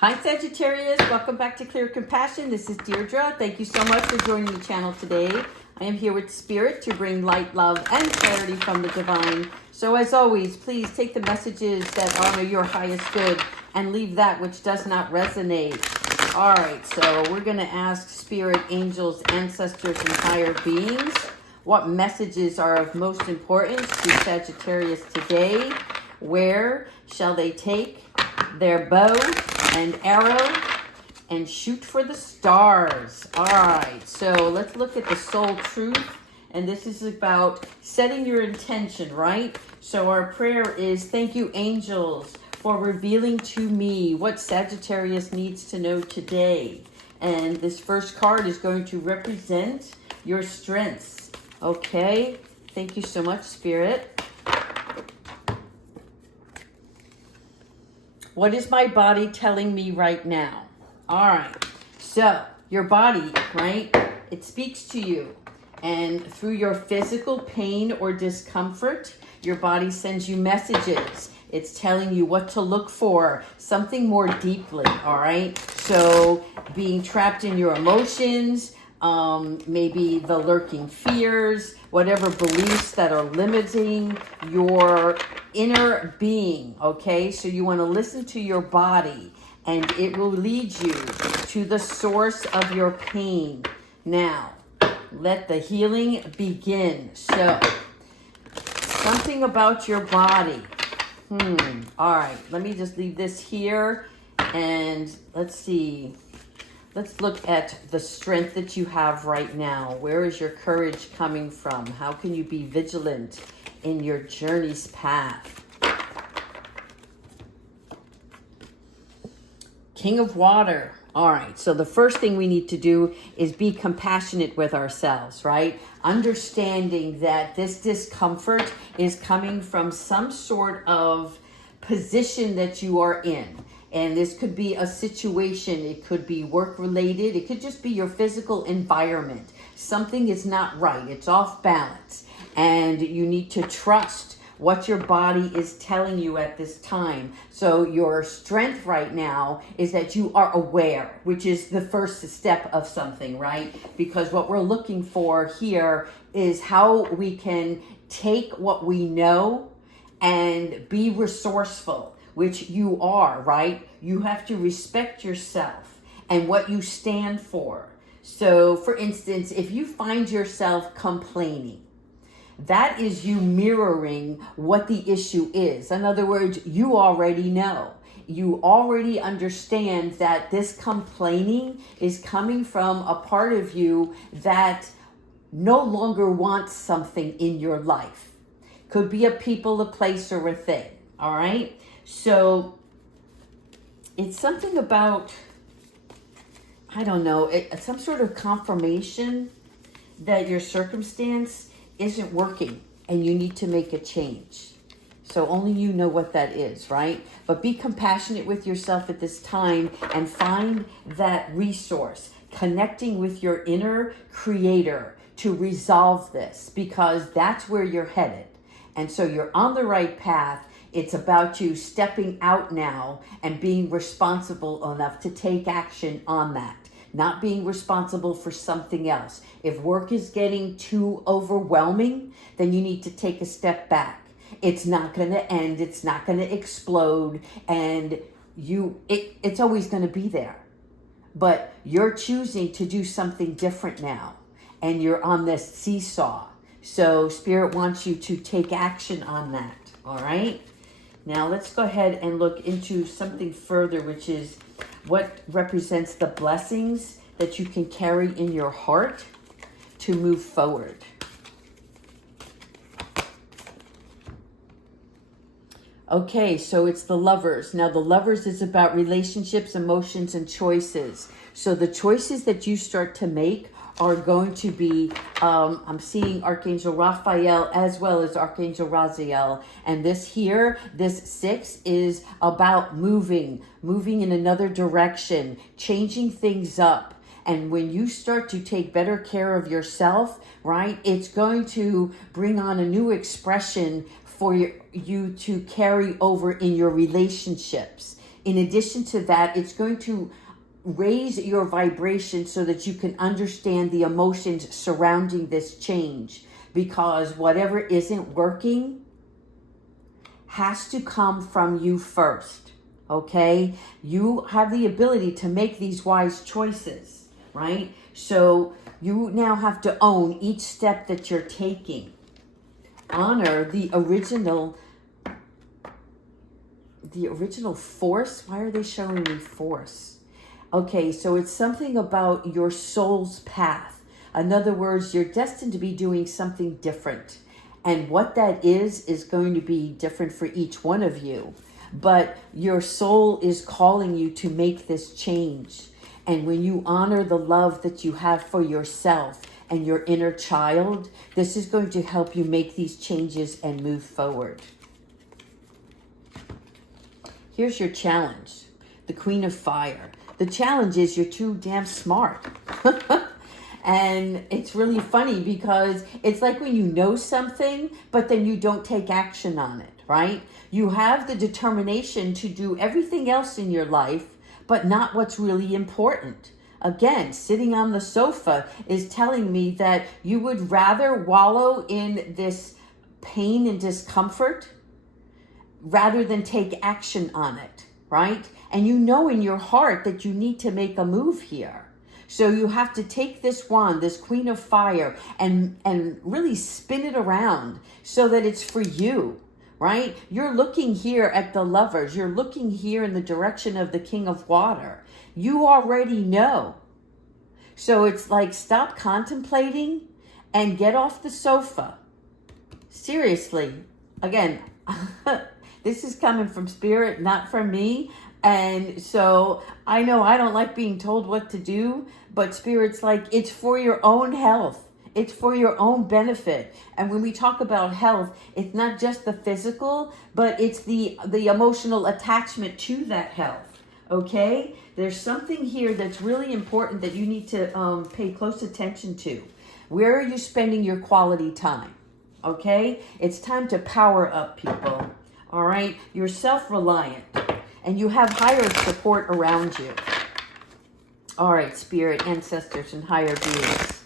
Hi Sagittarius, welcome back to Clear Compassion. This is Deirdre. Thank you so much for joining the channel today. I am here with Spirit to bring light, love, and clarity from the divine. So as always, please take the messages that honor your highest good and leave that which does not resonate. All right, so we're going to ask Spirit, angels, ancestors, and higher beings what messages are of most importance to Sagittarius today. Where shall they take their bow and arrow and shoot for the stars? All right, so let's look at the soul truth. And this is about setting your intention, right? So our prayer is, thank you, angels, for revealing to me what Sagittarius needs to know today. And this first card is going to represent your strengths. Okay, thank you so much, Spirit. What is my body telling me right now? All right, so your body, right, it speaks to you. And through your physical pain or discomfort, your body sends you messages. It's telling you what to look for, something more deeply, all right? So being trapped in your emotions, maybe the lurking fears, whatever beliefs that are limiting your inner being, okay? So you want to listen to your body, and it will lead you to the source of your pain. Now, let the healing begin. So, something about your body. All right, let me just leave this here, and let's see. Let's look at the strength that you have right now. Where is your courage coming from? How can you be vigilant in your journey's path? King of Water. All right, so the first thing we need to do is be compassionate with ourselves, right? Understanding that this discomfort is coming from some sort of position that you are in. And this could be a situation, it could be work related, it could just be your physical environment. Something is not right, it's off balance. And you need to trust what your body is telling you at this time. So your strength right now is that you are aware, which is the first step of something, right? Because what we're looking for here is how we can take what we know and be resourceful, which you are, right? You have to respect yourself and what you stand for. So for instance, if you find yourself complaining, that is you mirroring what the issue is. In other words, you already know. You already understand that this complaining is coming from a part of you that no longer wants something in your life. Could be a people, a place, or a thing, all right? So it's something about, I don't know, some sort of confirmation that your circumstance isn't working and you need to make a change. So only you know what that is, right? But be compassionate with yourself at this time and find that resource, connecting with your inner creator to resolve this, because that's where you're headed. And so you're on the right path. It's about you stepping out now and being responsible enough to take action on that. Not being responsible for something else. If work is getting too overwhelming, then you need to take a step back. It's not going to end. It's not going to explode. And it's always going to be there. But you're choosing to do something different now. And you're on this seesaw. So Spirit wants you to take action on that. All right? Now let's go ahead and look into something further, which is what represents the blessings that you can carry in your heart to move forward. Okay, so it's the Lovers. Now the Lovers is about relationships, emotions, and choices. So the choices that you start to make are going to be, I'm seeing Archangel Raphael as well as Archangel Raziel. And this 6 is about moving in another direction, changing things up. And when you start to take better care of yourself, right, it's going to bring on a new expression for you to carry over in your relationships, In addition to that, it's going to raise your vibration so that you can understand the emotions surrounding this change, because whatever isn't working has to come from you first. Okay? You have the ability to make these wise choices, right? So you now have to own each step that you're taking. Honor the original force. Why are they showing me force? Okay, so it's something about your soul's path. In other words, you're destined to be doing something different. And what that is going to be different for each one of you. But your soul is calling you to make this change. And when you honor the love that you have for yourself and your inner child, this is going to help you make these changes and move forward. Here's your challenge, the Queen of Fire. The challenge is you're too damn smart. And it's really funny because it's like when you know something, but then you don't take action on it, right? You have the determination to do everything else in your life, but not what's really important. Again, sitting on the sofa is telling me that you would rather wallow in this pain and discomfort rather than take action on it, right? And you know in your heart that you need to make a move here. So you have to take this wand, this Queen of Fire, and really spin it around so that it's for you, right? You're looking here at the Lovers. You're looking here in the direction of the King of Water. You already know. So it's like, stop contemplating and get off the sofa. Seriously. Again, this is coming from Spirit, not from me. And so I know I don't like being told what to do, but Spirit's like, it's for your own health. It's for your own benefit. And when we talk about health, it's not just the physical, but it's the emotional attachment to that health. Okay? There's something here that's really important that you need to pay close attention to. Where are you spending your quality time? Okay? It's time to power up, people. All right? You're self-reliant. And you have higher support around you. All right, Spirit, ancestors, and higher beings.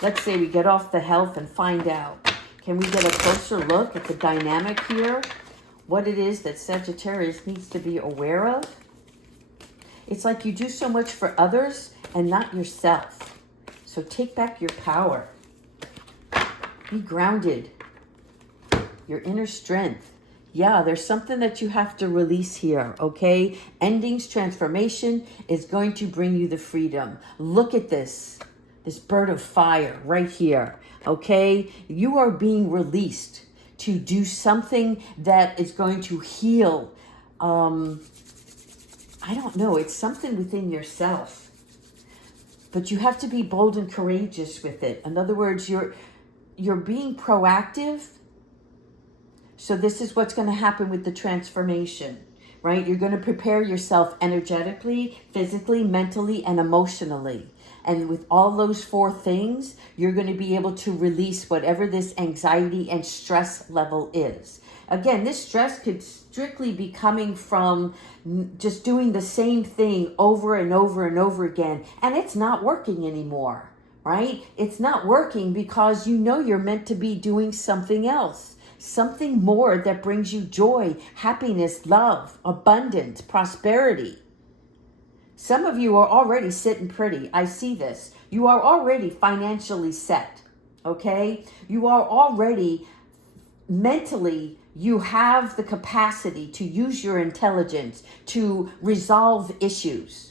Let's say we get off the health and find out. Can we get a closer look at the dynamic here? What it is that Sagittarius needs to be aware of? It's like you do so much for others and not yourself. So take back your power. Be grounded. Your inner strength. Yeah, there's something that you have to release here, okay? Endings, transformation is going to bring you the freedom. Look at this bird of fire right here, okay? You are being released to do something that is going to heal. I don't know, it's something within yourself. But you have to be bold and courageous with it. In other words, you're being proactive. So this is what's going to happen with the transformation, right? You're going to prepare yourself energetically, physically, mentally, and emotionally. And with all those four things, you're going to be able to release whatever this anxiety and stress level is. Again, this stress could strictly be coming from just doing the same thing over and over and over again. And it's not working anymore, right? It's not working because you know you're meant to be doing something else. Something more that brings you joy, happiness, love, abundance, prosperity. Some of you are already sitting pretty. I see this. You are already financially set, okay? You are already mentally, you have the capacity to use your intelligence to resolve issues.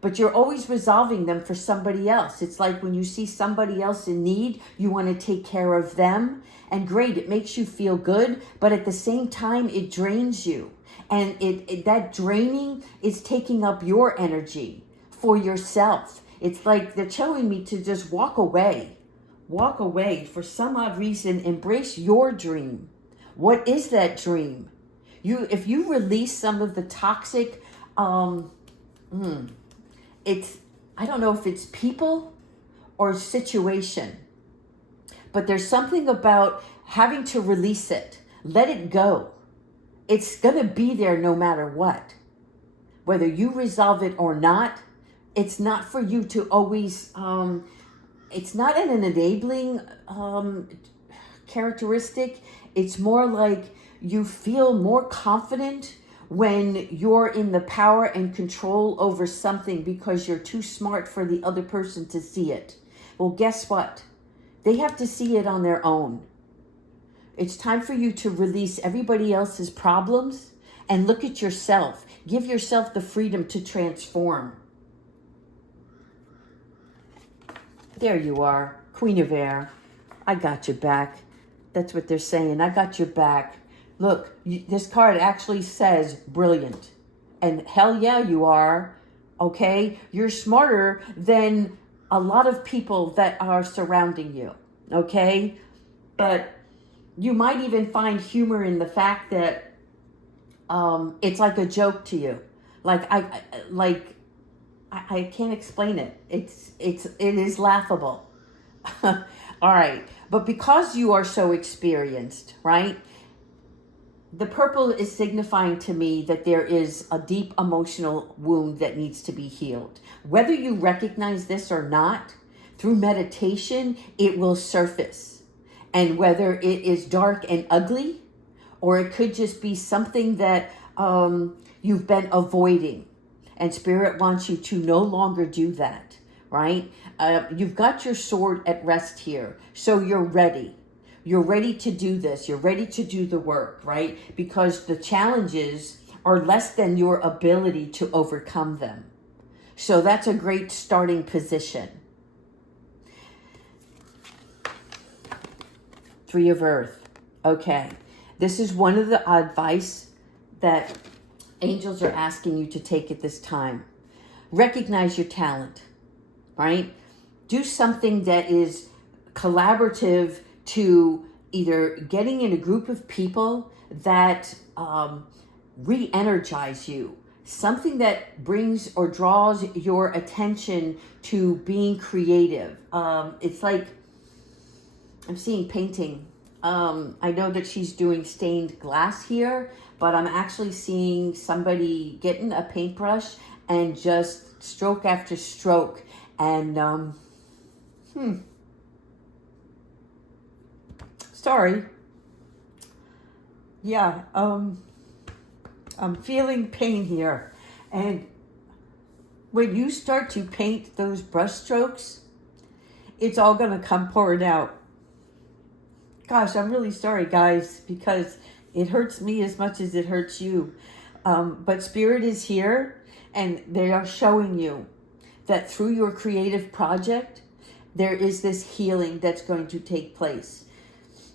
But you're always resolving them for somebody else. It's like when you see somebody else in need, you want to take care of them. And great, it makes you feel good, but at the same time, it drains you. And that draining is taking up your energy for yourself. It's like they're telling me to just walk away. Walk away. For some odd reason, embrace your dream. What is that dream? If you release some of the toxic, I don't know if it's people or situation, but there's something about having to release it. Let it go. It's going to be there no matter what. whether you resolve it or not, it's not for you to always, it's not an enabling characteristic. It's more like you feel more confident when you're in the power and control over something because you're too smart for the other person to see it. Well, guess what? They have to see it on their own. It's time for you to release everybody else's problems and look at yourself. Give yourself the freedom to transform. There you are, Queen of Air. I got your back. That's what they're saying. I got your back. Look, this card actually says brilliant. And hell yeah, you are. Okay? You're smarter than a lot of people that are surrounding you. Okay? But you might even find humor in the fact that it's like a joke to you. I can't explain it. It is laughable. All right. But because you are so experienced, right? The purple is signifying to me that there is a deep emotional wound that needs to be healed. Whether you recognize this or not, through meditation, it will surface. And whether it is dark and ugly, or it could just be something that you've been avoiding. And Spirit wants you to no longer do that, right? You've got your sword at rest here. So you're ready. You're ready to do this. You're ready to do the work, right? Because the challenges are less than your ability to overcome them. So that's a great starting position. Three of Earth. Okay. This is one of the advice that angels are asking you to take at this time. Recognize your talent, right? Do something that is collaborative to either getting in a group of people that re-energize you. Something that brings or draws your attention to being creative. It's like, I'm seeing painting. I know that she's doing stained glass here, but I'm actually seeing somebody getting a paintbrush and just stroke after stroke. And, sorry. Yeah, I'm feeling pain here. And when you start to paint those brush strokes, it's all going to come pouring out. Gosh, I'm really sorry, guys, because it hurts me as much as it hurts you. But Spirit is here, and they are showing you that through your creative project, there is this healing that's going to take place.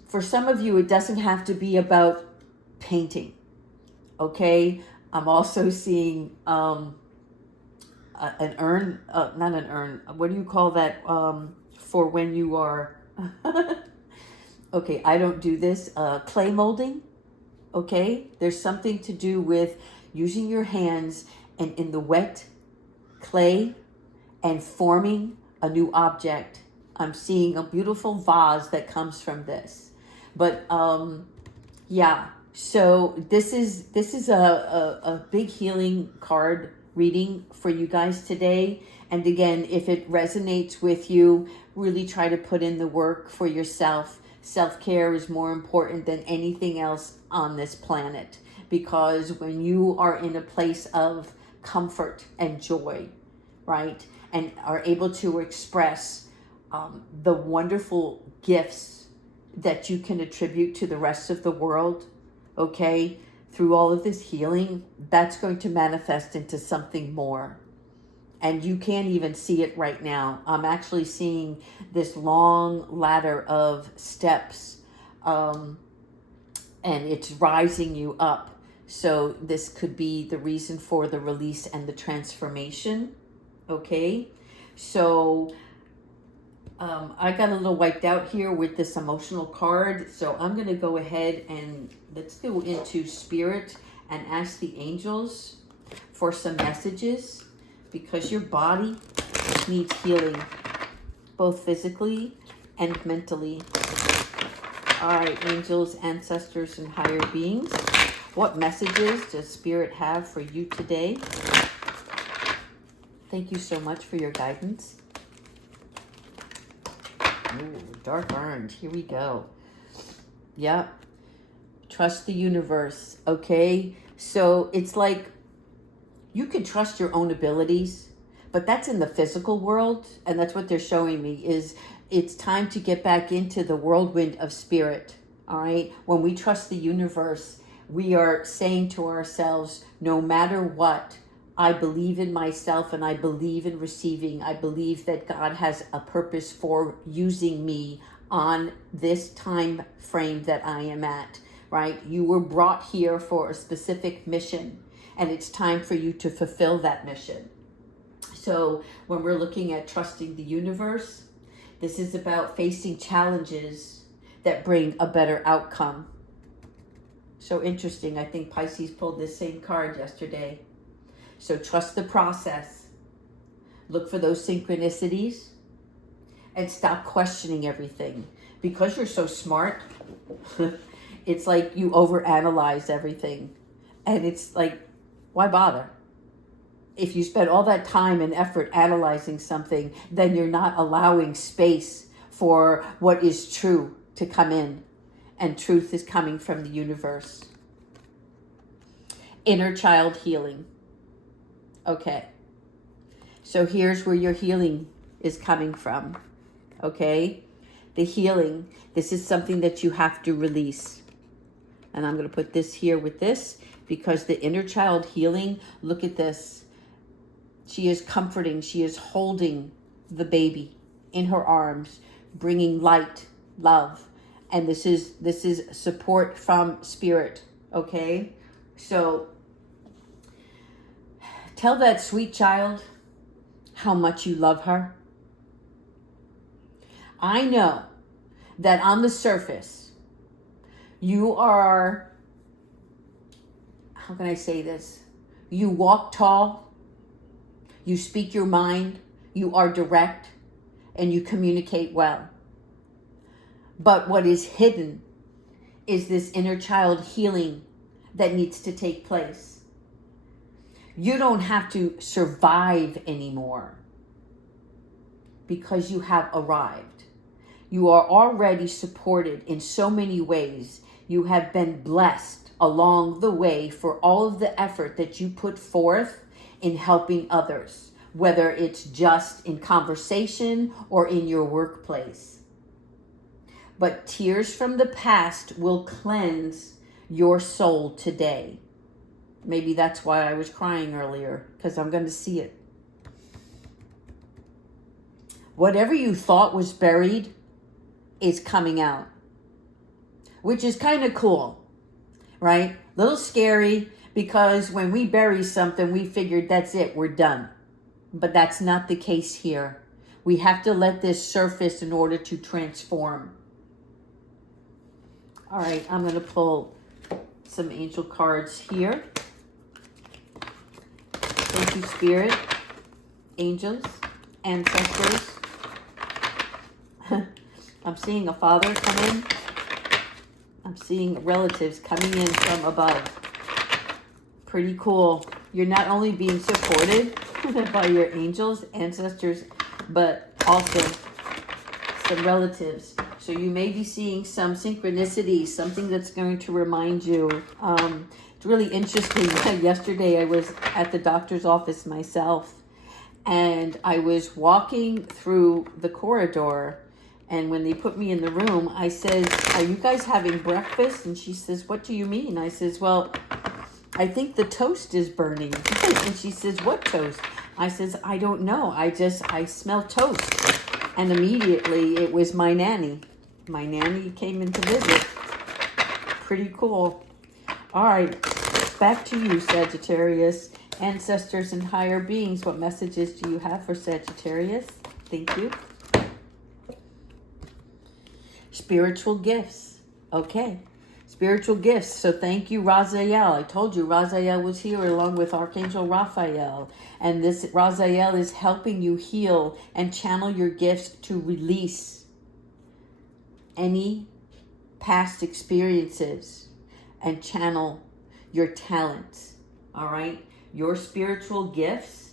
For some of you, it doesn't have to be about painting, okay? I'm also seeing an urn, not an urn, what do you call that for when you are, okay, I don't do this, clay molding, okay? There's something to do with using your hands and in the wet clay and forming a new object. I'm seeing a beautiful vase that comes from this. But yeah, so this is a big healing card reading for you guys today. And again, if it resonates with you, really try to put in the work for yourself. Self-care is more important than anything else on this planet, because when you are in a place of comfort and joy, right, and are able to express the wonderful gifts that you can attribute to the rest of the world, okay, through all of this healing, that's going to manifest into something more. And you can't even see it right now. I'm actually seeing this long ladder of steps, and it's rising you up. So this could be the reason for the release and the transformation, okay? So I got a little wiped out here with this emotional card. So I'm going to go ahead and let's go into Spirit and ask the angels for some messages, because your body needs healing, both physically and mentally. All right, angels, ancestors, and higher beings, what messages does Spirit have for you today? Thank you so much for your guidance. Ooh, dark orange. Here we go. Yep. Trust the universe. Okay. So it's like you can trust your own abilities, but that's in the physical world. And that's what they're showing me is it's time to get back into the whirlwind of spirit. All right. When we trust the universe, we are saying to ourselves, no matter what, I believe in myself and I believe in receiving. I believe that God has a purpose for using me on this time frame that I am at, right? You were brought here for a specific mission, and it's time for you to fulfill that mission. So when we're looking at trusting the universe, this is about facing challenges that bring a better outcome. So interesting. I think Pisces pulled this same card yesterday. So trust the process. Look for those synchronicities and stop questioning everything. Because you're so smart, it's like you overanalyze everything. And it's like, why bother? If you spend all that time and effort analyzing something, then you're not allowing space for what is true to come in. And truth is coming from the universe. Inner child healing. Okay. So here's where your healing is coming from. Okay. The healing. This is something that you have to release. And I'm going to put this here with this because the inner child healing, look at this. She is comforting. She is holding the baby in her arms, bringing light, love. And this is support from spirit. Okay. So tell that sweet child how much you love her. I know that on the surface, you are, how can I say this? You walk tall, you speak your mind, you are direct, and you communicate well. But what is hidden is this inner child healing that needs to take place. You don't have to survive anymore because you have arrived. You are already supported in so many ways. You have been blessed along the way for all of the effort that you put forth in helping others, whether it's just in conversation or in your workplace. But tears from the past will cleanse your soul today. Maybe that's why I was crying earlier, because I'm going to see it. Whatever you thought was buried is coming out, which is kind of cool, right? A little scary, because when we bury something, we figured that's it, we're done. But that's not the case here. We have to let this surface in order to transform. All right, I'm going to pull some angel cards here. Thank you, Spirit, angels, ancestors. I'm seeing a father come in. I'm seeing relatives coming in from above. Pretty cool. You're not only being supported by your angels, ancestors, but also some relatives. So you may be seeing some synchronicity, something that's going to remind you. It's really interesting. Yesterday I was at the doctor's office myself, and I was walking through the corridor, and when they put me in the room, I said, "Are you guys having breakfast?" And she says, "What do you mean?" I says, "Well, I think the toast is burning." And she says, "What toast?" I says, "I don't know. I smell toast." And immediately it was my nanny. My nanny came in to visit. Pretty cool. All right, back to you, Sagittarius. Ancestors and higher beings, what messages do you have for Sagittarius? Thank you. Spiritual gifts. Okay. Spiritual gifts. So thank you, Raziel. I told you Raziel was here along with Archangel Raphael. And this Raziel is helping you heal and channel your gifts to release any past experiences and channel your talents. All right? Your spiritual gifts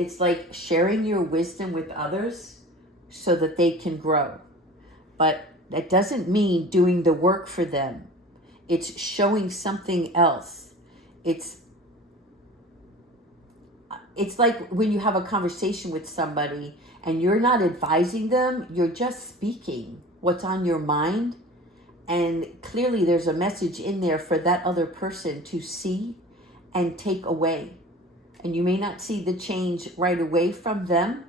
It's like sharing your wisdom with others so that they can grow. But that doesn't mean doing the work for them. It's showing something else. It's like when you have a conversation with somebody and you're not advising them, you're just speaking what's on your mind. And clearly there's a message in there for that other person to see and take away. And you may not see the change right away from them,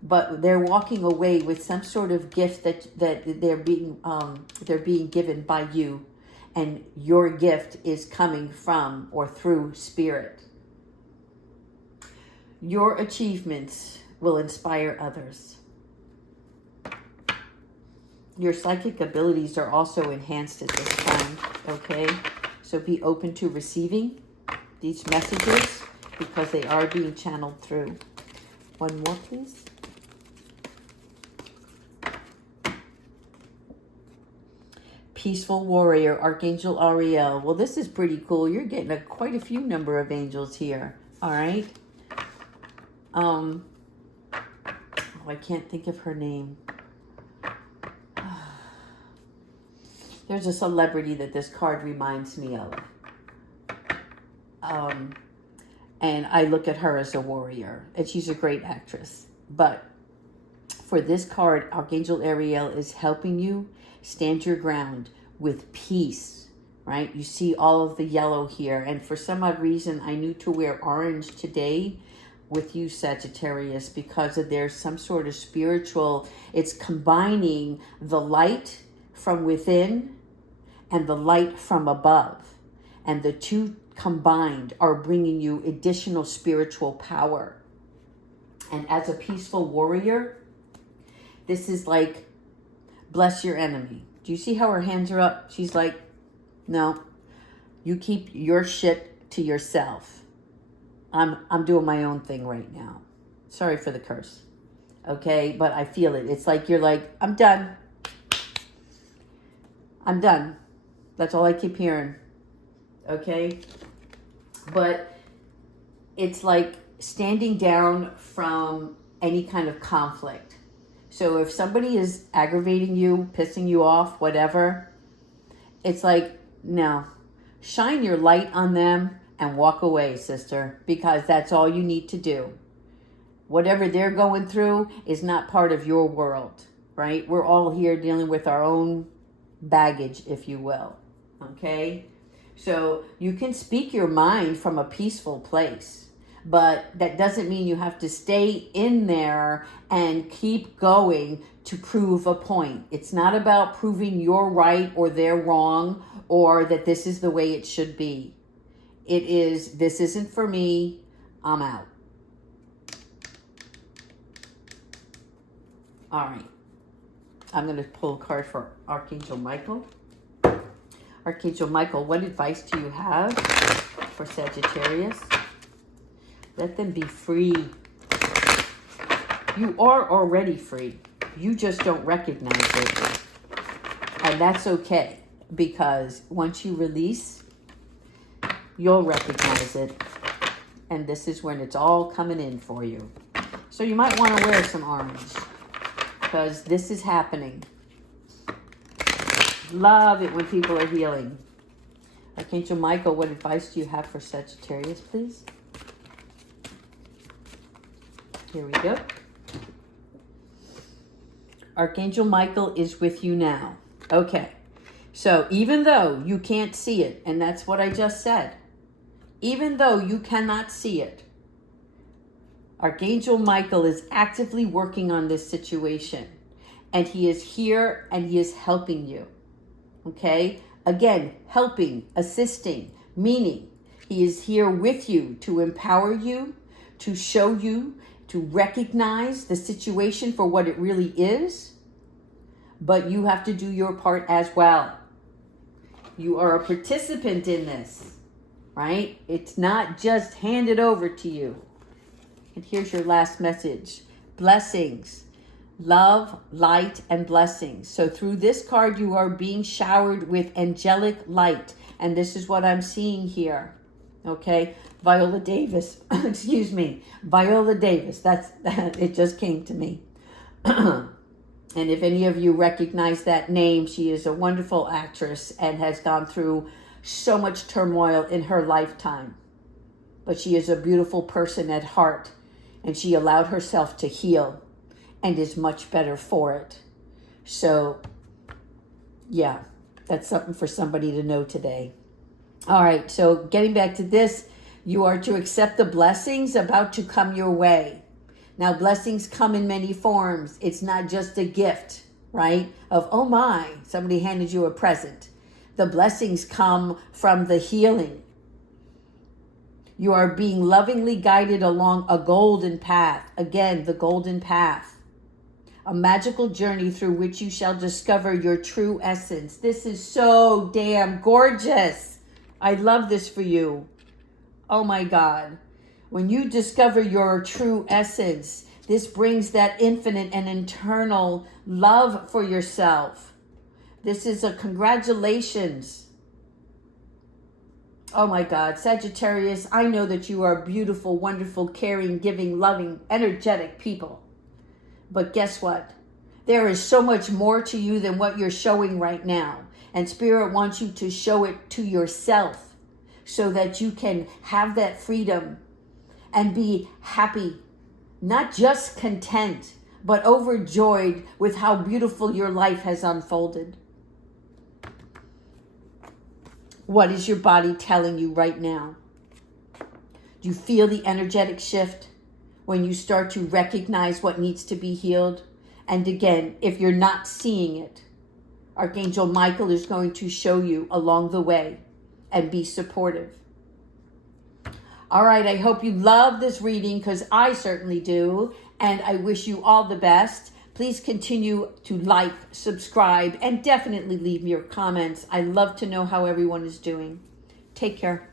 but they're walking away with some sort of gift that they're being given by you. And your gift is coming from or through spirit. Your achievements will inspire others. Your psychic abilities are also enhanced at this time, okay? So be open to receiving these messages because they are being channeled through. One more, please. Peaceful Warrior, Archangel Ariel. Well, this is pretty cool. You're getting quite a few number of angels here, all right? Oh, I can't think of her name. There's a celebrity that this card reminds me of. And I look at her as a warrior, and she's a great actress. But for this card, Archangel Ariel is helping you stand your ground with peace, right? You see all of the yellow here. And for some odd reason, I knew to wear orange today with you, Sagittarius, because there's some sort of spiritual, it's combining the light from within and the light from above. And the two combined are bringing you additional spiritual power. And as a peaceful warrior, this is like, bless your enemy. Do you see how her hands are up? She's like, no, you keep your shit to yourself. I'm doing my own thing right now. Sorry for the curse. Okay, but I feel it. It's like you're like, I'm done. I'm done. That's all I keep hearing. Okay? But it's like standing down from any kind of conflict. So if somebody is aggravating you, pissing you off, whatever, it's like, no, shine your light on them and walk away, sister, because that's all you need to do. Whatever they're going through is not part of your world, right? We're all here dealing with our own baggage, if you will, okay? So you can speak your mind from a peaceful place, but that doesn't mean you have to stay in there and keep going to prove a point. It's not about proving you're right or they're wrong or that this is the way it should be. It is, this isn't for me, I'm out. All right. I'm going to pull a card for Archangel Michael. Archangel Michael, what advice do you have for Sagittarius? Let them be free. You are already free. You just don't recognize it. And that's okay, because once you release, you'll recognize it. And this is when it's all coming in for you. So you might want to wear some orange, because this is happening. Love it when people are healing. Archangel Michael, what advice do you have for Sagittarius, please? Here we go. Archangel Michael is with you now. Okay. So even though you can't see it, and that's what I just said, even though you cannot see it, Archangel Michael is actively working on this situation. And he is here and he is helping you. Okay? Again, helping, assisting, meaning he is here with you to empower you, to show you, to recognize the situation for what it really is. But you have to do your part as well. You are a participant in this, right? It's not just handed over to you. And here's your last message. Blessings, love, light, and blessings. So through this card, you are being showered with angelic light. And this is what I'm seeing here. Okay? Viola Davis. Excuse me. Viola Davis. That's it just came to me. And if any of you recognize that name, she is a wonderful actress and has gone through so much turmoil in her lifetime. But she is a beautiful person at heart, and she allowed herself to heal and is much better for it. So, yeah, that's something for somebody to know today. All right, so getting back to this, you are to accept the blessings about to come your way. Now, blessings come in many forms. It's not just a gift, right? Of, oh my, somebody handed you a present. The blessings come from the healing. You are being lovingly guided along a golden path. Again, the golden path. A magical journey through which you shall discover your true essence. This is so damn gorgeous. I love this for you. Oh my God. When you discover your true essence, this brings that infinite and internal love for yourself. This is a congratulations. Oh my God, Sagittarius, I know that you are beautiful, wonderful, caring, giving, loving, energetic people. But guess what? There is so much more to you than what you're showing right now. And Spirit wants you to show it to yourself so that you can have that freedom and be happy, not just content, but overjoyed with how beautiful your life has unfolded. What is your body telling you right now? Do you feel the energetic shift when you start to recognize what needs to be healed? And again, if you're not seeing it, Archangel Michael is going to show you along the way and be supportive. All right, I hope you love this reading because I certainly do. And I wish you all the best. Please continue to like, subscribe, and definitely leave me your comments. I love to know how everyone is doing. Take care.